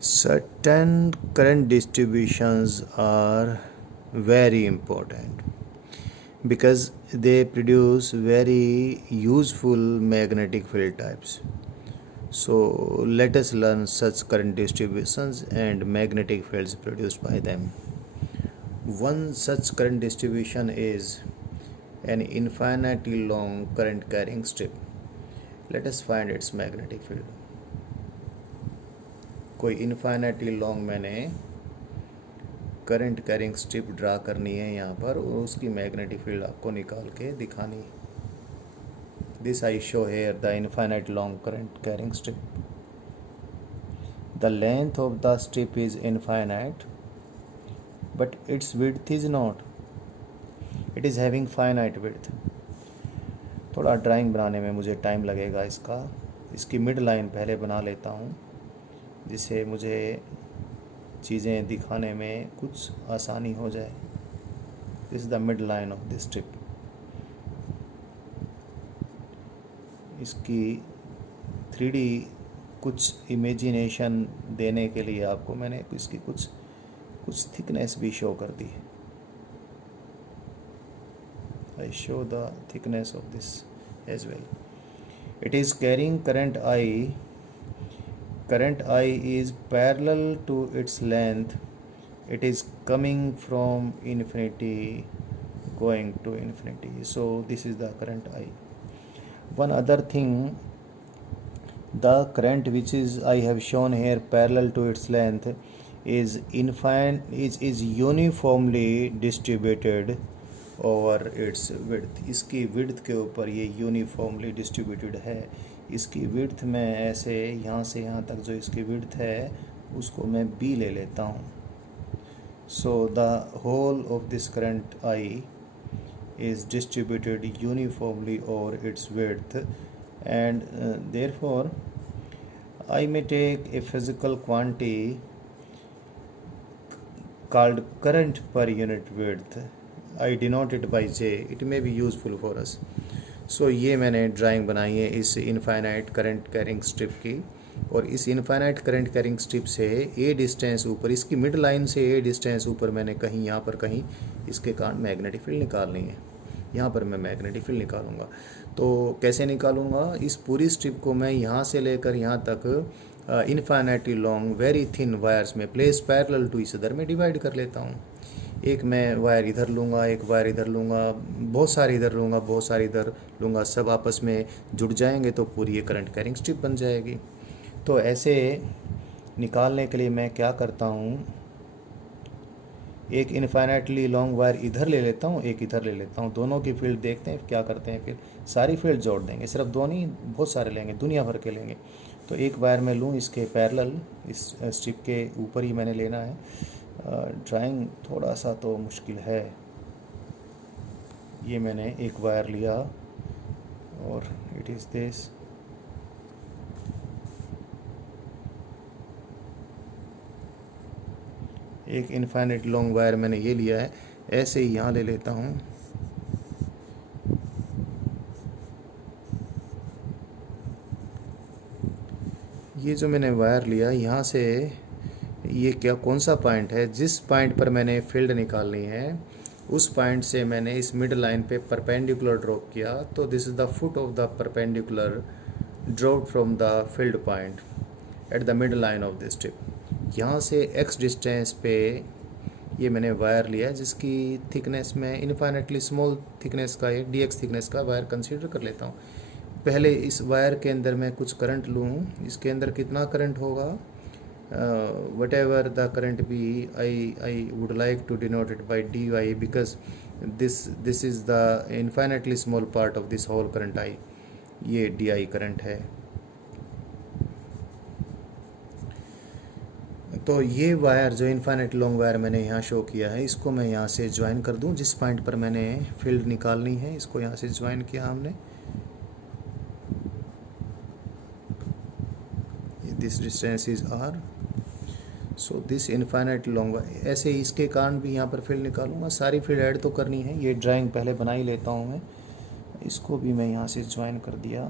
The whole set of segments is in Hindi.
Certain current distributions are very important because they produce very useful magnetic field types. So let us learn such current distributions and magnetic fields produced by them. One such current distribution is an infinitely long current carrying strip. Let us find its magnetic field. कोई इनफाइनाइटली लॉन्ग मैंने करंट कैरिंग स्ट्रिप ड्रा करनी है यहाँ पर और उसकी मैग्नेटिक फील्ड आपको निकाल के दिखानी है। This I show here the infinite long current carrying strip. The length of the strip is infinite but it's width is not, it is having finite width. थोड़ा ड्राइंग बनाने में मुझे टाइम लगेगा इसकी मिड लाइन पहले बना लेता हूँ जिससे मुझे चीज़ें दिखाने में कुछ आसानी हो जाए। This is the mid line of this strip. इसकी 3D कुछ इमेजिनेशन देने के लिए आपको मैंने इसकी कुछ थिकनेस भी शो कर दी है। I show the thickness of this as well. It is carrying current I. Current I is parallel to its length. It is coming from infinity going to infinity. So this is the current I. One other thing, the current which is I have shown here parallel to its length is uniformly distributed over its width. इसकी width के ऊपर ये uniformly distributed है। इसकी विड्थ में ऐसे यहाँ से यहाँ तक जो इसकी विड्थ है उसको मैं B ले लेता हूँ। So the whole of this current I is distributed uniformly over its width and therefore I may take a physical quantity called current per unit width. I denote it by J. It may be useful for us. सो ये मैंने ड्राइंग बनाई है इस इनफाइनाइट करंट कैरिंग स्ट्रिप की और इस इनफाइनाइट करंट कैरिंग स्ट्रिप से ए डिस्टेंस ऊपर, इसकी मिड लाइन से ए डिस्टेंस ऊपर मैंने कहीं यहाँ पर कहीं इसके कारण मैग्नेटिक फील्ड निकालनी है। यहाँ पर मैं मैग्नेटिक फील्ड निकालूंगा। तो कैसे निकालूंगा? इस पूरी स्ट्रिप को मैं यहाँ से लेकर यहाँ तक infinitely long very thin wires में place parallel to each other में डिवाइड कर लेता हूँ। एक मैं वायर इधर लूँगा, एक वायर इधर लूँगा, बहुत सारे इधर लूँगा, बहुत सारे इधर लूँगा, सब आपस में जुड़ जाएंगे तो पूरी ये करंट कैरिंग स्ट्रिप बन जाएगी। तो ऐसे निकालने के लिए मैं क्या करता हूँ, एक इनफाइनाइटली लॉन्ग वायर इधर ले लेता हूँ, एक इधर ले लेता हूँ, दोनों की फील्ड देखते हैं क्या करते हैं। फिर सारी फील्ड जोड़ देंगे, सिर्फ दो नहीं बहुत सारे लेंगे, दुनिया भर के लेंगे। तो एक वायर मैं लूँ इसके पैरेलल, इस स्ट्रिप के ऊपर ही मैंने लेना है। ड्राइंग थोड़ा सा तो मुश्किल है। ये मैंने एक वायर लिया और इट इज़ दिस। एक इनफाइनाइट लॉन्ग वायर मैंने ये लिया है, ऐसे ही यहाँ ले लेता हूँ। ये जो मैंने वायर लिया यहाँ से, ये क्या कौन सा पॉइंट है, जिस पॉइंट पर मैंने फील्ड निकालनी है उस पॉइंट से मैंने इस मिड लाइन पे परपेंडिकुलर ड्रॉप किया। तो this is the foot of the perpendicular drop from the field point at the mid line of the strip. यहाँ से x डिस्टेंस पे ये मैंने वायर लिया जिसकी थिकनेस में इनफाइनेटली स्मॉल थिकनेस का एक dx थिकनेस का वायर कंसीडर कर लेता हूँ। पहले इस वायर के अंदर मैं कुछ करंट लूँ। इसके अंदर कितना करंट होगा, whatever the current be, I would like to denote it by dy because this is the infinitely small part of this whole current I. ये dy करंट है। तो ये वायर जो इनफाइनाइट लॉन्ग वायर मैंने यहाँ शो किया है, इसको मैं यहाँ से ज्वाइन कर दूँ। जिस पॉइंट पर मैंने फील्ड निकालनी है इसको यहाँ से ज्वाइन किया हमने। This distance is r। So this infinite long wire, ऐसे ही इसके कारण भी यहाँ पर फील्ड निकालूंगा। सारी फील्ड ऐड तो करनी है, ये ड्राइंग पहले बना ही लेता हूँ मैं। इसको भी मैं यहाँ से ज्वाइन कर दिया।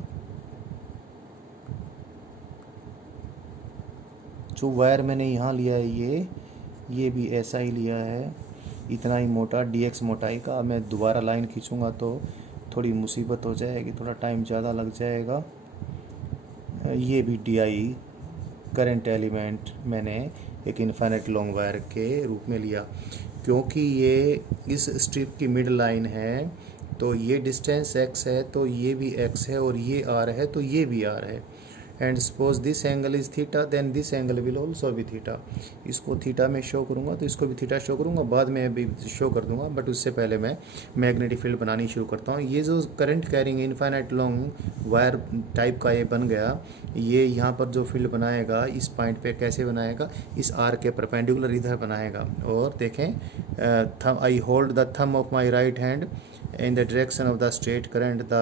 जो वायर मैंने यहाँ लिया है ये भी ऐसा ही लिया है, इतना ही मोटा dx मोटाई का। अब मैं दोबारा लाइन खींचूँगा तो थोड़ी मुसीबत हो जाएगी, थोड़ा टाइम ज़्यादा लग जाएगा। ये भी di करंट एलिमेंट मैंने एक इनफाइनाइट लॉन्ग वायर के रूप में लिया, क्योंकि ये इस स्ट्रिप की मिड लाइन है, तो ये डिस्टेंस x है, तो ये भी x है, और ये r है, तो ये भी r है। And suppose this angle is theta, then this angle will also be theta. इसको थीटा में शो करूँगा तो इसको भी थीटा शो करूँगा, बाद में भी शो कर दूँगा, बट उससे पहले मैं मैग्नेटिक फील्ड बनानी शुरू करता हूँ। ये जो current carrying infinite long wire type का ये बन गया, ये यहाँ पर जो फील्ड बनाएगा इस पॉइंट पे कैसे बनाएगा, इस आर के परपेंडिकुलर इधर बनाएगा। और देखें, I hold the thumb of my right hand in the direction of the straight current, the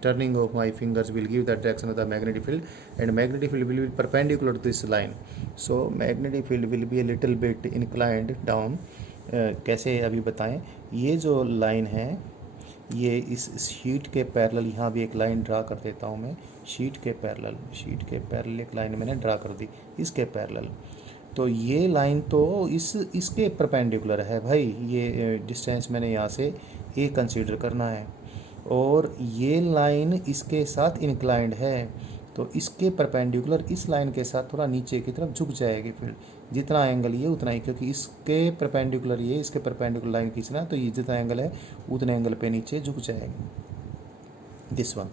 turning of my fingers will give the direction of the magnetic field, and magnetic field will be perpendicular to this line, so magnetic field will be a little bit inclined down। कैसे अभी बताएं, ये जो लाइन है ये इस शीट के पैरेलल, यहाँ भी एक लाइन ड्रा कर देता हूँ मैं, शीट के पैरेलल एक लाइन मैंने ड्रा कर दी इसके पैरेलल। तो ये लाइन तो इसके परपेंडिकुलर है भाई, ये डिस्टेंस मैंने यहाँ से ए कंसीडर करना है, और ये लाइन इसके साथ इंक्लाइंड है, तो इसके परपेंडिकुलर इस लाइन के साथ थोड़ा नीचे की तरफ झुक जाएगी फील्ड, जितना एंगल ये उतना ही, क्योंकि इसके परपेंडिकुलर ये इसके परपेंडिकुलर लाइन खींचना है, तो ये जितना एंगल है उतने एंगल पे नीचे झुक जाएगी दिस वन।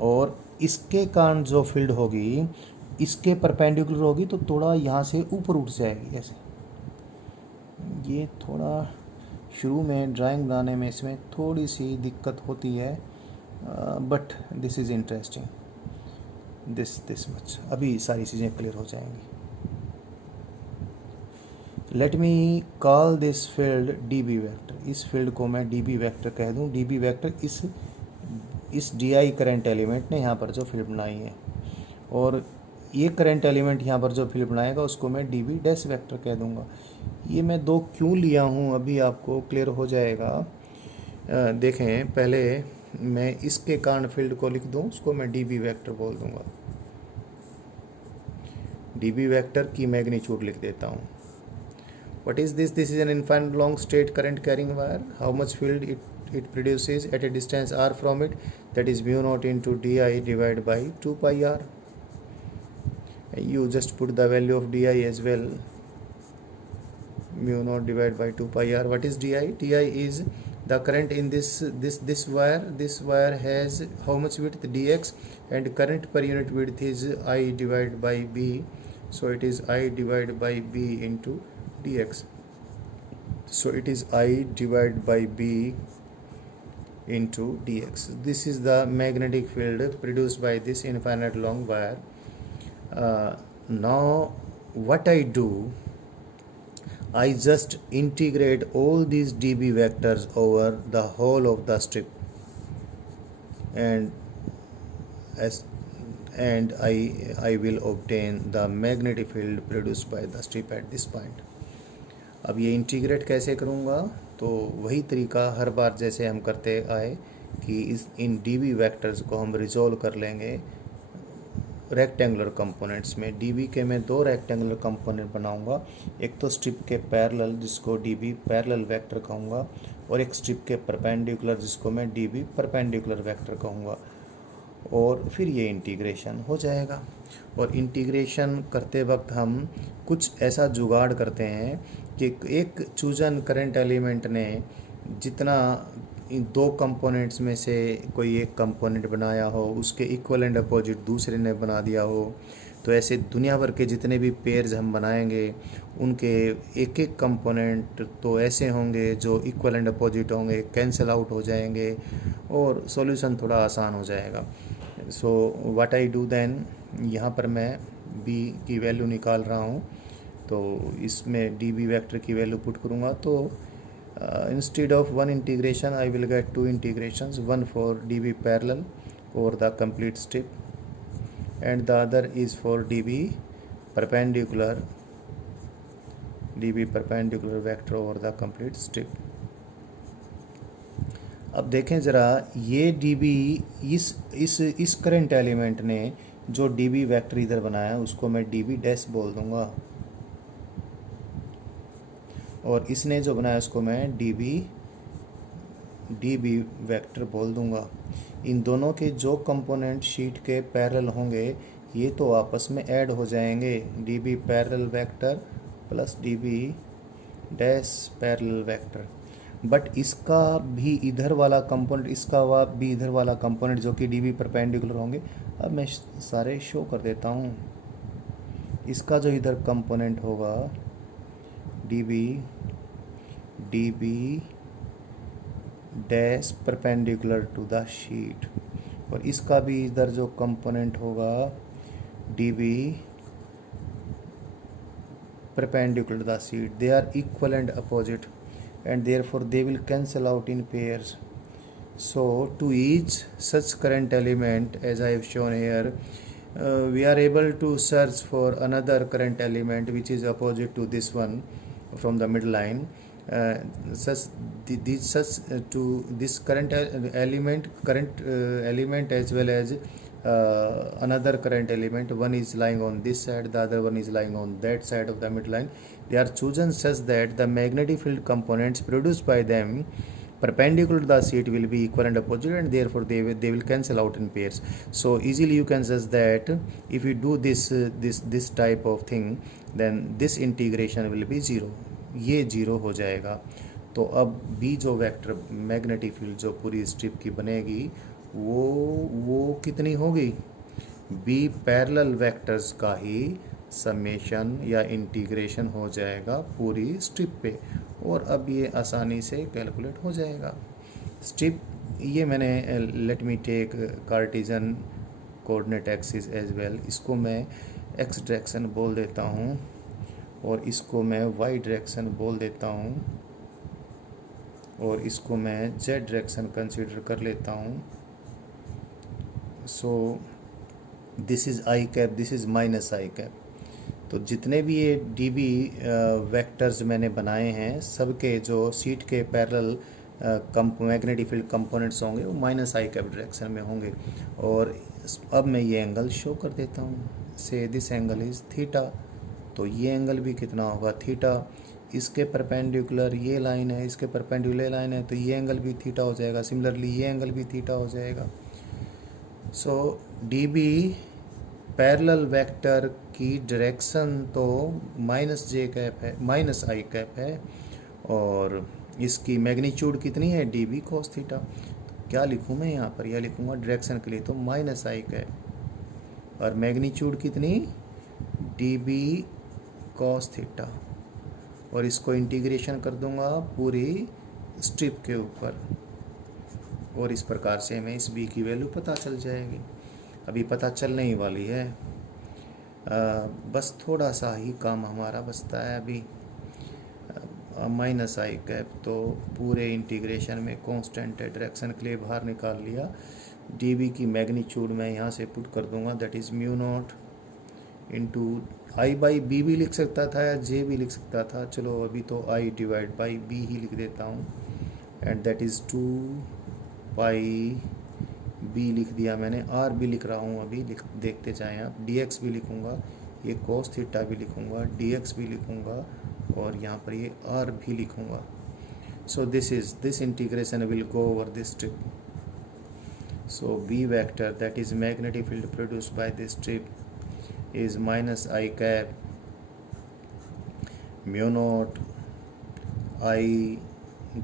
और इसके कारण जो फील्ड होगी इसके परपेंडिकुलर होगी, तो थोड़ा यहाँ से ऊपर उठ जाएगी ऐसे। ये थोड़ा शुरू में ड्राइंग बनाने में इसमें थोड़ी सी दिक्कत होती है, but this is interesting, this much. अभी सारी चीज़ें क्लियर हो जाएंगी। Let me call this field dB vector, इस फील्ड को मैं dB वेक्टर कह दूँ। dB वेक्टर इस di करंट एलिमेंट ने यहाँ पर जो फील्ड बनाई है, और ये करंट एलिमेंट यहाँ पर जो फील्ड बनाएगा उसको मैं dB डैश वेक्टर कह दूँगा। ये मैं दो क्यों लिया हूँ अभी आपको क्लियर हो जाएगा। देखें, पहले मैं इसके कारण फील्ड को लिख दूँ, उसको मैं dB वेक्टर बोल दूँगा। dB वेक्टर की मैग्नीट्यूड लिख देता हूँ। What is this? This is an infinite long straight current carrying wire. How much field it produces at a distance r from it? That is mu naught into di divided by 2 pi r. You just put the value of di as well. Mu naught divided by 2 pi r. What is di? Di is the current in this wire. This wire has how much width? Dx, and current per unit width is I divided by b. So it is I divided by b into dx. So it is I divided by b into dx. This is the magnetic field produced by this infinite long wire. Now what I do, I just integrate all these dB vectors over the whole of the strip, and I will obtain the magnetic field produced by the strip at this point. अब ये इंटीग्रेट कैसे करूँगा, तो वही तरीका हर बार जैसे हम करते आए कि इन dB वेक्टर्स को हम रिजॉल्व कर लेंगे रेक्टेंगुलर कंपोनेंट्स में। dB के मैं दो रेक्टेंगुलर कंपोनेंट बनाऊंगा, एक तो स्ट्रिप के पैरेलल जिसको dB पैरेलल वेक्टर कहूँगा, और एक स्ट्रिप के परपेंडिकुलर जिसको मैं dB परपेंडिकुलर वेक्टर कहूँगा, और फिर ये इंटीग्रेशन हो जाएगा। और इंटीग्रेशन करते वक्त हम कुछ ऐसा जुगाड़ करते हैं कि एक चूजन करंट एलिमेंट ने जितना इन दो कंपोनेंट्स में से कोई एक कंपोनेंट बनाया हो, उसके इक्वल एंड अपोजिट दूसरे ने बना दिया हो, तो ऐसे दुनिया भर के जितने भी पेयर्स हम बनाएंगे उनके एक एक कंपोनेंट तो ऐसे होंगे जो इक्वल एंड अपोजिट होंगे, कैंसिल आउट हो जाएंगे, और सॉल्यूशन थोड़ा आसान हो जाएगा। So what I do then, यहाँ पर मैं b की वैल्यू निकाल रहा हूँ, तो इसमें dB वेक्टर की वैल्यू पुट करूँगा, तो instead of one integration I will get two integrations, one for dB parallel over the complete strip and the other is for dB perpendicular vector over the complete strip। अब देखें ज़रा, ये dB इस करंट एलिमेंट ने जो डी बी वैक्टर इधर बनाया उसको मैं डी बी डैश बोल दूंगा, और इसने जो बनाया उसको मैं डी बी वैक्टर बोल दूंगा। इन दोनों के जो कंपोनेंट शीट के पैरेलल होंगे ये तो आपस में ऐड हो जाएंगे, D B parallel vector plus D B dash parallel vector. But इसका भी इधर वाला कंपोनेंट, इसका भी इधर वाला कंपोनेंट जो कि डी बी परपेंडिकुलर होंगे, अब मैं सारे शो कर देता हूँ। इसका जो इधर कंपोनेंट होगा D B dash perpendicular to the sheet, और इसका भी इधर जो कंपोनेंट होगा D B perpendicular to the sheet, they are equal and opposite and therefore they will cancel out in pairs. So to each such current element, as I have shown here, we are able to search for another current element which is opposite to this one from the midline. To this current element as well as another current element, one is lying on this side, the other one is lying on that side of the midline. They are chosen such that the magnetic field components produced by them perpendicular to the sheet will be equal and opposite, and therefore they will cancel out in pairs. So easily you can say that if you do this type of thing, then this integration will be zero, ये जीरो हो जाएगा। तो अब बी जो वेक्टर मैग्नेटिक फील्ड जो पूरी स्ट्रिप की बनेगी वो कितनी होगी, बी पैरेलल वेक्टर्स का ही समेशन या इंटीग्रेशन हो जाएगा पूरी स्ट्रिप पे, और अब ये आसानी से कैलकुलेट हो जाएगा। स्ट्रिप ये मैंने let me take Cartesian coordinate axis as well, इसको मैं एक्स डायरेक्शन बोल देता हूँ और इसको मैं वाई डायरेक्शन बोल देता हूँ और इसको मैं जेड डायरेक्शन कंसीडर कर लेता हूँ। So this is I cap, this is minus I cap. तो जितने भी ये डी बी वैक्टर्स मैंने बनाए हैं सबके जो सीट के पैरेलल मैग्नेटिक फील्ड कंपोनेंट्स होंगे वो माइनस आई कैप डायरेक्शन में होंगे। और अब मैं ये एंगल शो कर देता हूँ, से दिस एंगल इज़ थीटा, तो ये एंगल भी कितना होगा थीटा। इसके परपेंडिकुलर ये लाइन है, इसके परपेंडिकुलर लाइन है, तो ये एंगल भी थीटा हो जाएगा। सिमिलरली ये एंगल भी थीटा हो जाएगा। सो डी बी पैरेलल वेक्टर की डायरेक्शन तो माइनस जे कैप है, माइनस आई कैप है, और इसकी मैग्नीट्यूड कितनी है डी बी कॉस थीटा। तो क्या लिखूँ मैं यहाँ पर, यह लिखूँगा डायरेक्शन के लिए तो माइनस आई कैप, और मैग्नीट्यूड कितनी डी बी कॉस थीटा, और इसको इंटीग्रेशन कर दूंगा पूरी स्ट्रिप के ऊपर, और इस प्रकार से हमें इस बी की वैल्यू पता चल जाएगी। अभी पता चलने ही वाली है, बस थोड़ा सा ही काम हमारा बचता है अभी। माइनस आई कैप तो पूरे इंटीग्रेशन में कांस्टेंट है, डायरेक्शन के लिए बाहर निकाल लिया। डी बी की मैग्नीट्यूड मैं यहाँ से पुट कर दूंगा, that is mu not into I by B भी लिख सकता था या जे भी लिख सकता था, चलो अभी तो आई डिवाइड बाई बी ही लिख देता हूँ, and that is 2 pi B लिख दिया मैंने। आर भी लिख रहा हूँ अभी, देखते जाएँ आप। डी एक्स भी लिखूँगा, ये कोस थीटा भी लिखूँगा, डी एक्स भी लिखूँगा, और यहाँ पर ये आर भी लिखूँगा। So this integration will go over this strip. So B vector that is magnetic field produced by this strip is minus I cap mu naught I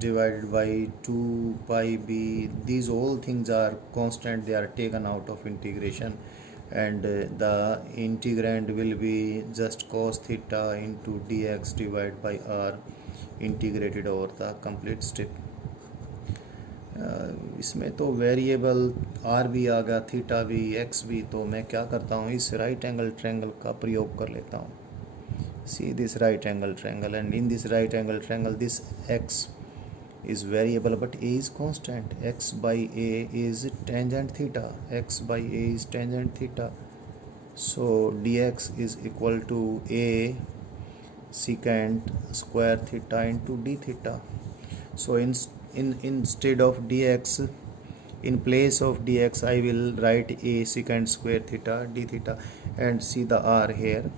divided by 2 pi b. These all things are constant, they are taken out of integration, and the integrand will be just cos theta into dx divided by r integrated over the complete strip. इसमें तो वेरिएबल आर भी आ गया, थीटा भी, एक्स भी, तो मैं क्या करता हूँ इस राइट एंगल ट्रायंगल का प्रयोग कर लेता हूँ। See this right angle triangle, and in this right angle triangle this X is variable but A is constant. X by A is tangent theta, X by A is tangent theta. So D X is equal to A secant square theta into d theta. So instead of dx In place of dx I will write a secant square theta d theta, and see the r here.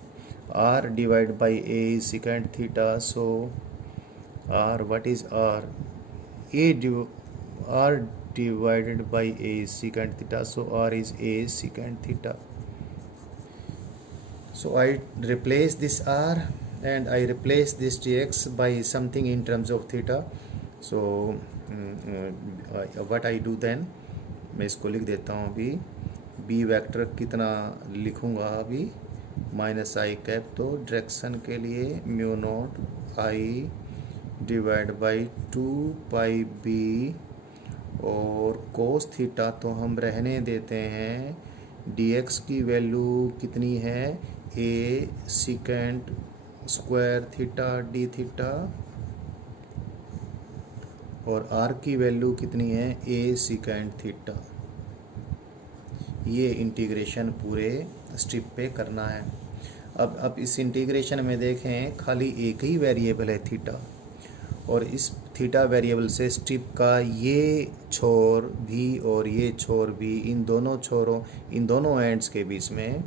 R divided by a is secant theta, so r, what is r? R divided by a is secant theta, so r is a secant theta. So I replace this r and I replace this dx by something in terms of theta. So what I do then, मैं इसको लिख देता हूँ अभी. बी वेक्टर कितना लिखूँगा अभी, माइनस आई कैप. तो डायरेक्शन के लिए mu naught I divide by 2 B, और कोस थीटा तो हम रहने देते हैं. dx की वैल्यू कितनी है, A secant square theta d theta, और r की वैल्यू कितनी है, ए सिकेंट थीटा. ये इंटीग्रेशन पूरे स्ट्रिप पे करना है. अब इस इंटीग्रेशन में देखें, खाली एक ही वेरिएबल है थीटा, और इस थीटा वेरिएबल से स्ट्रिप का ये छोर भी और ये छोर भी, इन दोनों एंड्स के बीच में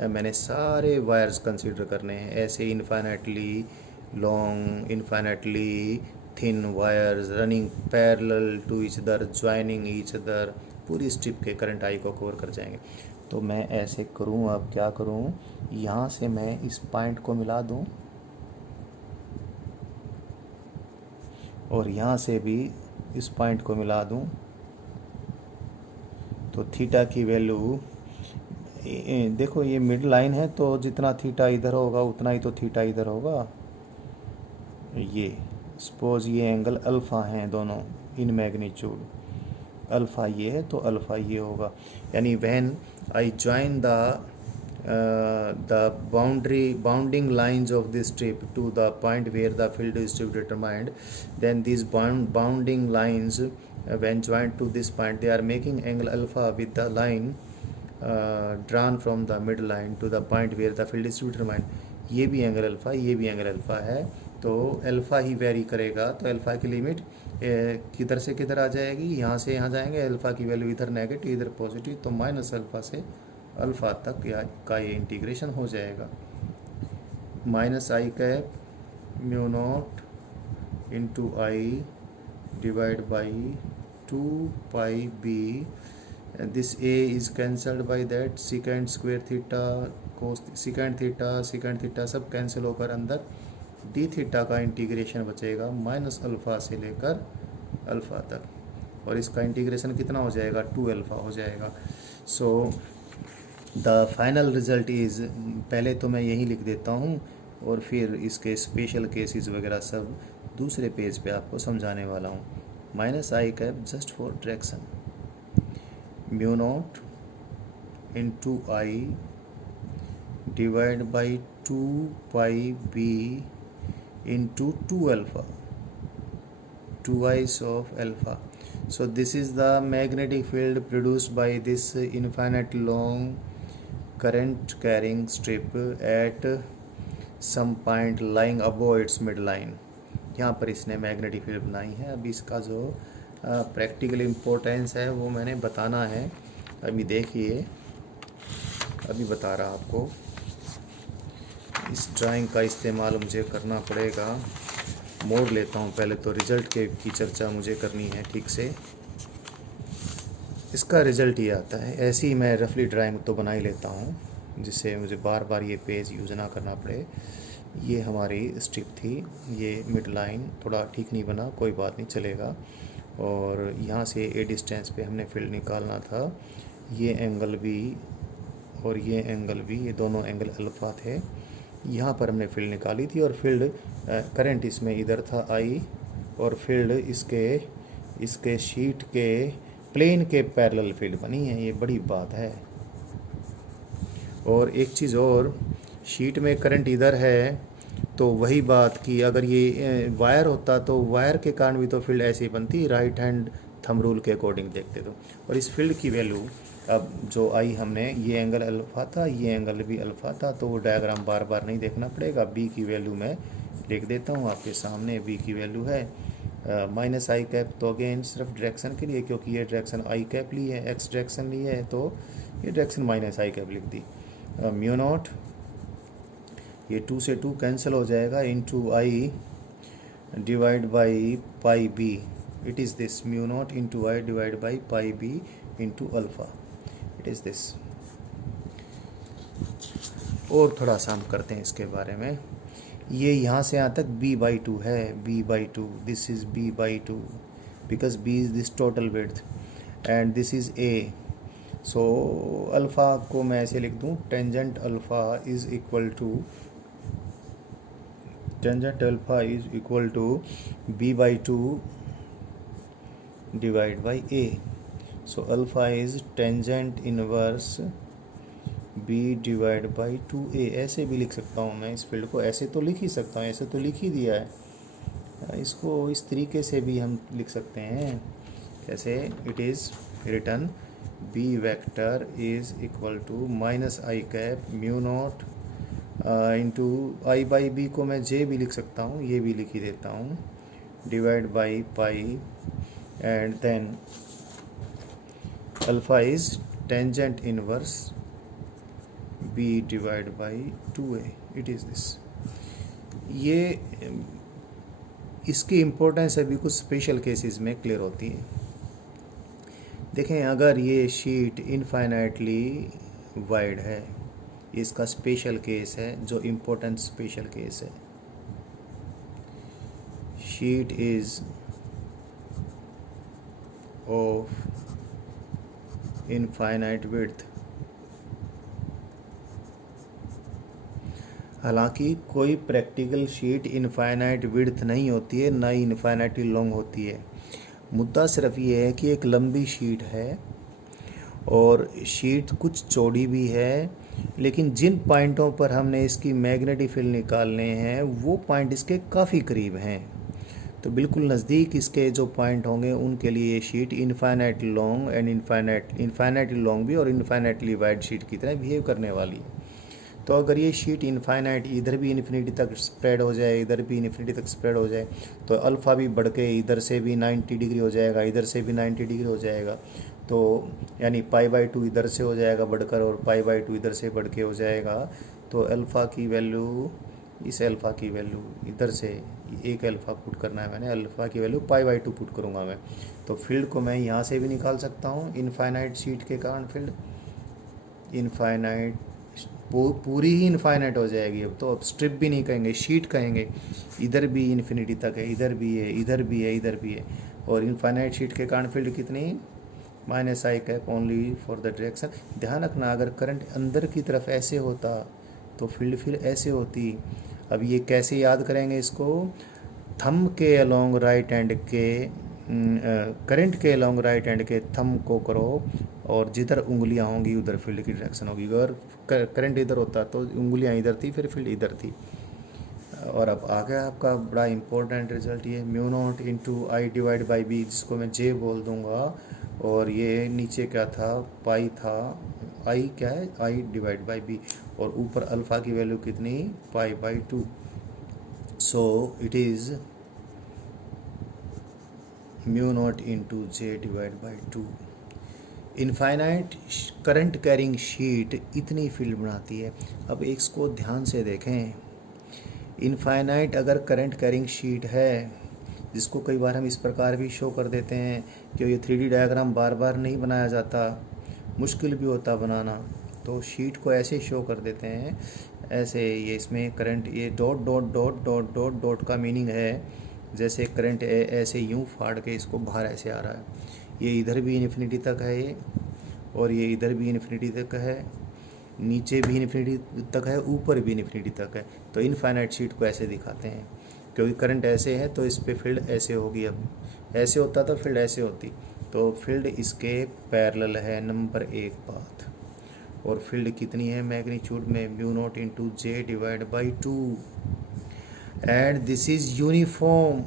मैंने सारे वायर्स कंसीडर करने हैं. ऐसे infinitely long, infinitely thin wires running parallel to each other, joining each other, पूरी स्ट्रिप के करंट आई को कवर कर जाएंगे. तो मैं ऐसे करूं, अब क्या करूं, यहाँ से मैं इस पॉइंट को मिला दूं, और यहाँ से भी इस पॉइंट को मिला दूं. तो थीटा की वैल्यू देखो, ये मिड लाइन है, तो जितना थीटा इधर होगा उतना ही तो थीटा इधर होगा. ये सपोज ये एंगल अल्फ़ा हैं दोनों इन मैग्नीट्यूड, अल्फ़ा ये है तो अल्फ़ा ये होगा. यानी when I join the bounding lines of this strip to the point where the field is to be determined, then these bounding lines when joined to this point, they are making angle alpha with the line drawn from the midline to the point where the field is to be determined. ये भी एंगल अल्फ़ा, ये भी एंगल अल्फ़ा है, तो अल्फ़ा ही वेरी करेगा. तो अल्फ़ा की लिमिट किधर से किधर आ जाएगी, यहाँ से यहाँ जाएंगे. अल्फ़ा की वैल्यू इधर नेगेटिव इधर पॉजिटिव, तो माइनस अल्फ़ा से अल्फ़ा तक का ये इंटीग्रेशन हो जाएगा. Minus I cap mu not into I divide by 2 B. This A is cancelled by that secant square theta cos secant theta सब कैंसिल होकर अंदर डी थीटा का इंटीग्रेशन बचेगा माइनस अल्फ़ा से लेकर अल्फ़ा तक, और इसका इंटीग्रेशन कितना हो जाएगा, 2 अल्फ़ा हो जाएगा. So the final result is, पहले तो मैं यही लिख देता हूँ और फिर इसके स्पेशल केसेस वगैरह सब दूसरे पेज पे आपको समझाने वाला हूँ. Minus I cap just for direction, mu not into I divide by 2 B into 2 alpha, 2i's of alpha. So this is the magnetic field produced by this infinite long current carrying strip at some point lying above its midline. यहाँ पर इसने मैग्नेटिक फील्ड बनाई है. अब इसका जो प्रैक्टिकल इम्पोर्टेंस है वो मैंने बताना है. अभी देखिए, अभी बता रहा आपको. इस ड्राइंग का इस्तेमाल मुझे करना पड़ेगा. मोड़ लेता हूँ पहले, तो रिज़ल्ट की चर्चा मुझे करनी है ठीक से. इसका रिज़ल्ट ये आता है. ऐसी ही मैं रफली ड्राइंग तो बना ही लेता हूँ जिससे मुझे बार बार ये पेज यूज़ ना करना पड़े. ये हमारी स्ट्रिप थी, ये मिड लाइन थोड़ा ठीक नहीं बना, कोई बात नहीं, चलेगा. और यहाँ से ए डिस्टेंस पे हमने फील्ड निकालना था. ये एंगल भी और ये एंगल भी, ये दोनों एंगल अल्फ़ा थे. यहाँ पर हमने फील्ड निकाली थी, और फील्ड करंट इसमें इधर था आई, और फील्ड इसके शीट के प्लेन के पैरेलल फील्ड बनी है. ये बड़ी बात है. और एक चीज़ और, शीट में करंट इधर है, तो वही बात कि अगर ये वायर होता तो वायर के कारण भी तो फील्ड ऐसे ही बनती, राइट हैंड थंब रूल के अकॉर्डिंग देखते तो. और इस फील्ड की वैल्यू, अब जो आई हमने, ये एंगल अल्फ़ा था, ये एंगल भी अल्फ़ा था, तो वो डायग्राम बार बार नहीं देखना पड़ेगा. बी की वैल्यू मैं लिख देता हूँ आपके सामने. बी की वैल्यू है माइनस आई कैप तो अगेन सिर्फ डायरेक्शन के लिए, क्योंकि ये डायरेक्शन आई कैप ली है, एक्स डायरेक्शन ली है, तो ये डायरेक्शन माइनस आई कैप लिख दी। म्यू नॉट, ये 2 से 2 कैंसिल हो जाएगा, into I divide by pi B, it is this mu not into I divide by pi B into alpha, it is this. और थोड़ा सा हम करते हैं इसके बारे में। ये यहाँ से यहाँ तक b/2 है, b/2, this is b/2 because b is this total width and this is a। So alpha को मैं ऐसे लिख दूँ, tangent alpha is equal to b/2 divide by a। So alpha is tangent inverse b divide by 2a। ऐसे भी लिख सकता हूँ मैं इस फील्ड को, ऐसे तो लिख ही सकता हूँ, ऐसे तो लिख ही दिया है। इसको इस तरीके से भी हम लिख सकते हैं, कैसे, it is written b vector is equal to minus I cap mu not into I by B को मैं j भी लिख सकता हूँ, ये भी लिख ही देता हूँ, divide by pi and then alpha is tangent inverse b divide by 2a, it is this. ये इसकी इम्पोर्टेंस अभी कुछ स्पेशल केसेस में क्लियर होती है। देखें, अगर ये शीट इनफाइनाइटली वाइड है, इसका स्पेशल केस है, जो इम्पोर्टेंट स्पेशल केस है। Sheet is of infinite width, हालांकि कोई प्रैक्टिकल शीट इनफाइनाइट विड्थ नहीं होती है, ना ही इनफाइनाइटली लॉन्ग होती है। मुद्दा सिर्फ ये है कि एक लंबी शीट है और शीट कुछ चौड़ी भी है, लेकिन जिन पॉइंटों पर हमने इसकी मैग्नेटिक फील्ड निकालने हैं वो पॉइंट इसके काफ़ी करीब हैं, तो बिल्कुल नज़दीक इसके जो पॉइंट होंगे उनके लिए ये sheet infinitely long and infinitely long भी और इनफाइनाइटली वाइड शीट की तरह बिहेव करने वाली है। तो अगर ये शीट इनफाइनाइट इधर भी इन्फिनिटी तक स्प्रेड हो जाए, इधर भी इन्फिनिटी तक स्प्रेड हो जाए, तो अल्फ़ा भी बढ़ के इधर से भी 90 डिग्री हो जाएगा, इधर से भी 90 डिग्री हो जाएगा, तो यानी π/2 इधर से हो जाएगा बढ़कर और π/2 इधर से बढ़ के हो जाएगा। तो अल्फ़ा की वैल्यू, इस अल्फ़ा की वैल्यू इधर से एक अल्फ़ा पुट करना है मैंने, अल्फ़ा की वैल्यू π/2 पुट करूँगा मैं। तो फील्ड को मैं यहाँ से भी निकाल सकता हूँ, इनफाइनाइट शीट के कारण फील्ड इनफाइनाइट पूरी ही इनफाइनाइट हो जाएगी। अब स्ट्रिप भी नहीं कहेंगे, शीट कहेंगे। इधर भी इन्फिनिटी तक है, इधर भी है, इधर भी है, इधर भी है, और इनफाइनाइट शीट के कारण फील्ड कितनी, minus I cap only for the direction. ध्यान रखना, अगर करंट अंदर की तरफ ऐसे होता तो फील्ड फिर ऐसे होती। अब ये कैसे याद करेंगे इसको, थंब के अलोंग राइट हैंड के करंट के अलोंग राइट हैंड के थंब को करो और जिधर उंगलियां होंगी उधर फील्ड की डायरेक्शन होगी। अगर करंट इधर होता तो उंगलियां इधर थी, फिर फील्ड इधर थी। और अब आ गया आपका बड़ा इंपॉर्टेंट रिजल्ट, ये mu not into I divide by B, जिसको मैं जे बोल दूंगा, और ये नीचे क्या था, पाई था, आई क्या है, आई डिवाइड बाई बी, और ऊपर अल्फ़ा की वैल्यू कितनी, π/2। So it is mu not into J divide by 2। Infinite current carrying sheet इतनी फील्ड बनाती है। अब इसको ध्यान से देखें, इनफाइनाइट अगर करंट कैरिंग शीट है, जिसको कई बार हम इस प्रकार भी शो कर देते हैं कि ये 3D डायग्राम बार बार नहीं बनाया जाता, मुश्किल भी होता बनाना, तो शीट को ऐसे शो कर देते हैं, ऐसे। ये इसमें करंट, ये dot dot dot dot dot dot का मीनिंग है जैसे करंट ऐसे यूं फाड़ के इसको बाहर ऐसे आ रहा है। ये इधर भी इन्फिनिटी तक है ये, और ये इधर भी इन्फिनिटी तक है, नीचे भी इन्फिनिटी तक है, ऊपर भी इन्फिनिटी तक है। तो इनफाइनाइट शीट को ऐसे दिखाते हैं, क्योंकि करंट ऐसे है तो इस पे फील्ड ऐसे होगी। अब ऐसे होता तो फील्ड ऐसे होती, तो फील्ड इसके पैरेलल है नंबर 1 पाथ, और फील्ड कितनी है मैग्नीट्यूड में, mu naught into J divide by 2, and this is uniform.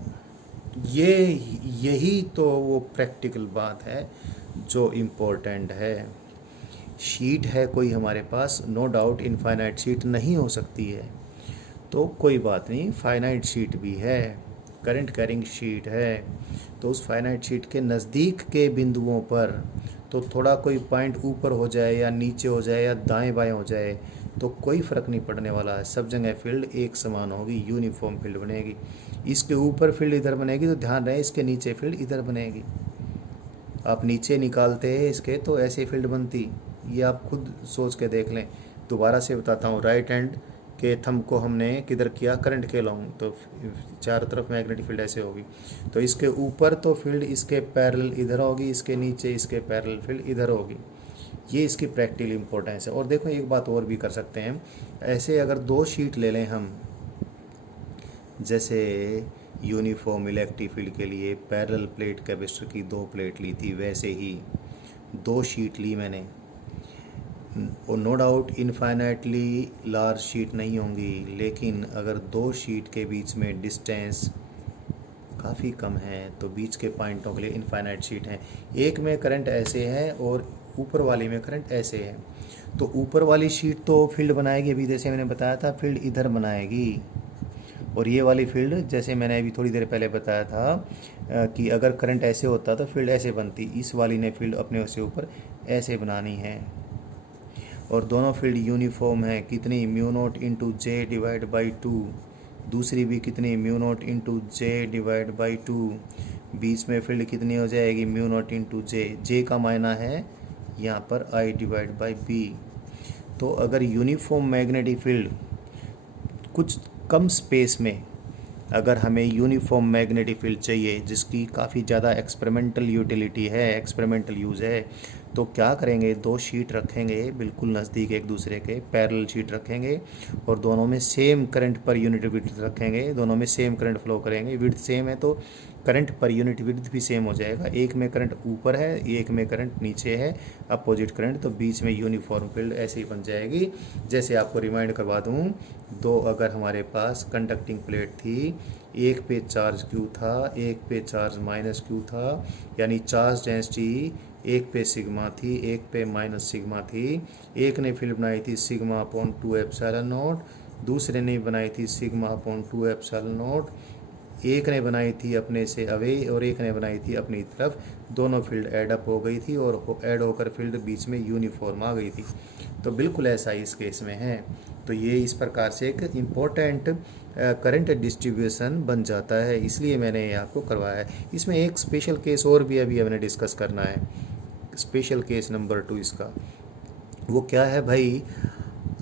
यही तो वो प्रैक्टिकल बात है जो इम्पोर्टेंट है। शीट है कोई हमारे पास, नो डाउट इनफाइनाइट शीट नहीं हो सकती है, तो कोई बात नहीं, फाइनाइट शीट भी है, करंट कैरिंग शीट है, तो उस फाइनाइट शीट के नज़दीक के बिंदुओं पर तो थोड़ा कोई पॉइंट ऊपर हो जाए या नीचे हो जाए या दाएं बाएं हो जाए तो कोई फ़र्क नहीं पड़ने वाला है, सब जगह फील्ड एक समान होगी, यूनिफॉर्म फील्ड बनेगी। इसके ऊपर फील्ड इधर बनेगी तो ध्यान रहे इसके नीचे फील्ड इधर बनेगी। आप नीचे निकालते हैं इसके तो ऐसे फील्ड बनती, ये आप खुद सोच के देख लें। दोबारा से बताता हूँ, राइट हैंड के थंब को हमने किधर किया, करंट के लॉन्ग, तो चारों तरफ मैग्नेटिक फील्ड ऐसे होगी। तो इसके ऊपर तो फील्ड इसके पैरेलल इधर होगी, इसके नीचे इसके पैरेलल फील्ड इधर होगी। ये इसकी प्रैक्टिकल इंपॉर्टेंस है। और देखो एक बात और भी कर सकते हैं, ऐसे अगर दो शीट ले लें हम, जैसे यूनिफॉर्म इलेक्ट्रिक फील्ड के लिए पैरेलल प्लेट कैपेसिटर की 2 प्लेट ली थी, वैसे ही 2 शीट ली मैंने, और no doubt infinitely large sheet नहीं होंगी, लेकिन अगर 2 शीट के बीच में डिस्टेंस काफ़ी कम है तो बीच के पॉइंटों के लिए इनफाइनाइट शीट हैं। एक में करंट ऐसे है और ऊपर वाली में करंट ऐसे है, तो ऊपर वाली शीट तो फील्ड बनाएगी, अभी जैसे मैंने बताया था फील्ड इधर बनाएगी, और ये वाली फील्ड जैसे मैंने अभी थोड़ी देर पहले बताया था कि अगर करंट ऐसे होता तो फील्ड ऐसे बनती। इस वाली ने फील्ड अपने से ऊपर ऐसे बनानी है, और दोनों फील्ड यूनिफॉर्म है। कितनी, mu naught into J divide by 2, दूसरी भी कितनी, mu naught into J divide by 2, बीच में फील्ड कितनी हो जाएगी, म्यू नॉट इंटू जे, जे का मायना है यहाँ पर आई डिवाइड बाई बी। तो अगर यूनिफॉर्म मैग्नेटिक फील्ड कुछ कम स्पेस में, अगर हमें यूनिफॉर्म मैग्नेटिक फील्ड चाहिए जिसकी काफ़ी ज़्यादा एक्सपेरिमेंटल यूटिलिटी है, एक्सपेरिमेंटल यूज़ है, तो क्या करेंगे, 2 शीट रखेंगे बिल्कुल नज़दीक एक दूसरे के, पैरेलल शीट रखेंगे, और दोनों में same current per unit width रखेंगे, दोनों में सेम करंट फ्लो करेंगे। विड्थ सेम है तो करंट पर यूनिट विड्थ भी सेम हो जाएगा। एक में करंट ऊपर है, एक में करंट नीचे है, अपोजिट करंट, तो बीच में यूनिफॉर्म फील्ड ऐसे ही बन जाएगी। जैसे आपको रिमाइंड करवा दूँ, 2 अगर हमारे पास कंडक्टिंग प्लेट थी, एक पे चार्ज क्यू था, एक पे चार्ज माइनस क्यू था, यानी चार्ज डेंसिटी एक पे सिग्मा थी, एक पे माइनस सिग्मा थी। एक ने फील्ड बनाई थी सिग्मा अपॉन 2 एप्सिलॉन नॉट, दूसरे ने बनाई थी सिग्मा अपॉन 2 एप्सिलॉन नॉट। एक ने बनाई थी अपने से अवे और एक ने बनाई थी अपनी तरफ, दोनों फील्ड ऐड अप हो गई थी और ऐड होकर फील्ड बीच में यूनिफॉर्म आ गई थी। तो बिल्कुल ऐसा इस केस में है। तो ये इस प्रकार से एक इम्पोर्टेंट करंट डिस्ट्रीब्यूशन बन जाता है, इसलिए मैंने ये आपको करवाया है। इसमें एक स्पेशल केस और भी अभी हमने डिस्कस करना है, स्पेशल केस नंबर 2 इसका। वो क्या है भाई,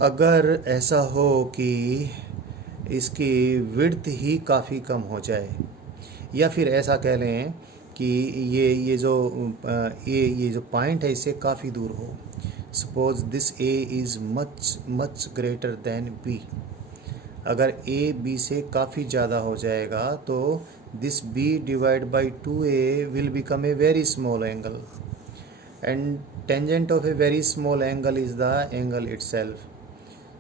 अगर ऐसा हो कि इसकी विड्थ ही काफ़ी कम हो जाए, या फिर ऐसा कह लें कि ये जो पॉइंट है इससे काफ़ी दूर हो। Suppose this A is much much greater than B. अगर ए बी से काफ़ी ज़्यादा हो जाएगा तो this B divide by 2a will become a very small angle, and tangent of a very small angle is the angle itself.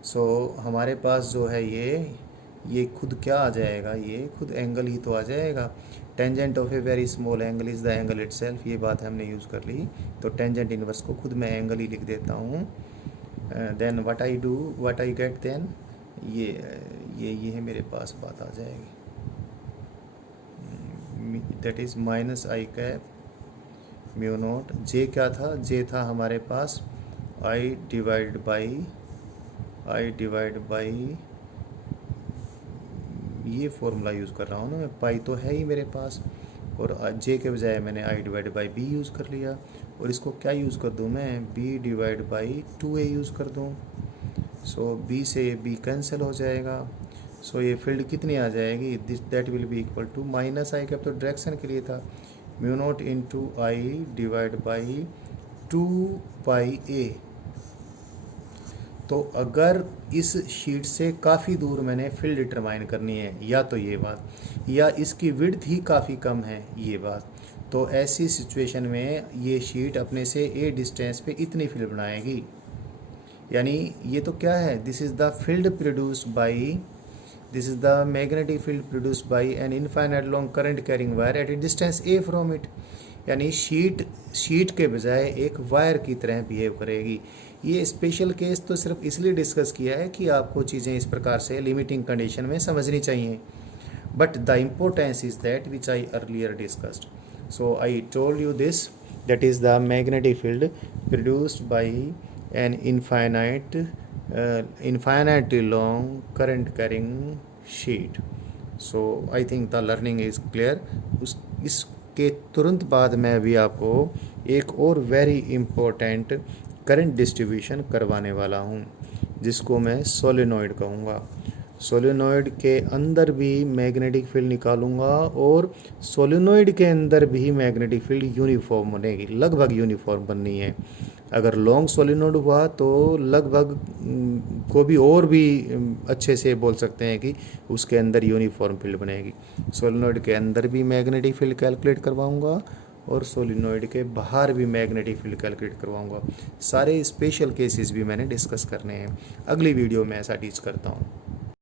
So हमारे पास जो है ये खुद क्या आ जाएगा, ये खुद एंगल ही तो आ जाएगा। Tangent of a very small angle is the angle itself, ये बात हमने यूज़ कर ली। तो टेंजेंट इनवर्स को खुद मैं एंगल ही लिख देता हूँ। Then what I get then, ये है मेरे पास बात आ जाएगी, that is minus I cap mu not, J क्या था, जे था हमारे पास आई डिवाइड बाई ये फॉर्मूला यूज़ कर रहा हूँ ना मैं, पाई तो है ही मेरे पास, और जे के बजाय मैंने I divide by B use कर लिया। और इसको क्या यूज़ कर दूँ मैं, B divide by 2a use कर दूँ। सो बी से बी कैंसिल हो जाएगा। सो ये फील्ड कितनी आ जाएगी, that will be equal to minus I cap, तो डायरेक्शन के लिए था, mu not into I divide by 2πa। तो अगर इस शीट से काफ़ी दूर मैंने फील्ड डिटरमाइन करनी है, या तो ये बात, या इसकी विड्थ ही काफ़ी कम है ये बात, तो ऐसी सिचुएशन में ये शीट अपने से ए डिस्टेंस पे इतनी फील्ड बनाएगी। यानी ये तो क्या है, this is the field produced by, this is the magnetic field produced by an infinite long current carrying wire eight A distance A from it. यानी शीट के बजाय एक वायर की तरह बिहेव करेगी। ये स्पेशल केस तो सिर्फ इसलिए डिस्कस किया है कि आपको चीज़ें इस प्रकार से लिमिटिंग कंडीशन में समझनी चाहिए। but the importance is that which I earlier discussed. So I told you this, that is the magnetic field produced by an infinitely long current carrying sheet. So I think the learning is clear. इसके तुरंत बाद मैं अभी आपको एक और वेरी इम्पोर्टेंट करंट डिस्ट्रीब्यूशन करवाने वाला हूँ, जिसको मैं सोलेनॉइड कहूँगा। सोलेनॉइड के अंदर भी मैग्नेटिक फील्ड निकालूंगा और सोलेनॉइड के अंदर भी मैग्नेटिक फील्ड यूनिफॉर्म बनेगी, लगभग यूनिफॉर्म बननी है। अगर लॉन्ग सोलेनॉइड हुआ तो लगभग को भी और भी अच्छे से बोल सकते हैं कि उसके अंदर यूनिफॉर्म फील्ड बनेगी। सोलेनॉइड के अंदर भी मैग्नेटिक फील्ड कैलकुलेट करवाऊंगा और सोलेनॉइड के बाहर भी मैग्नेटिक फील्ड कैलकुलेट करवाऊंगा। सारे स्पेशल केसेस भी मैंने डिस्कस करने हैं, अगली वीडियो में ऐसा टीच करता हूँ।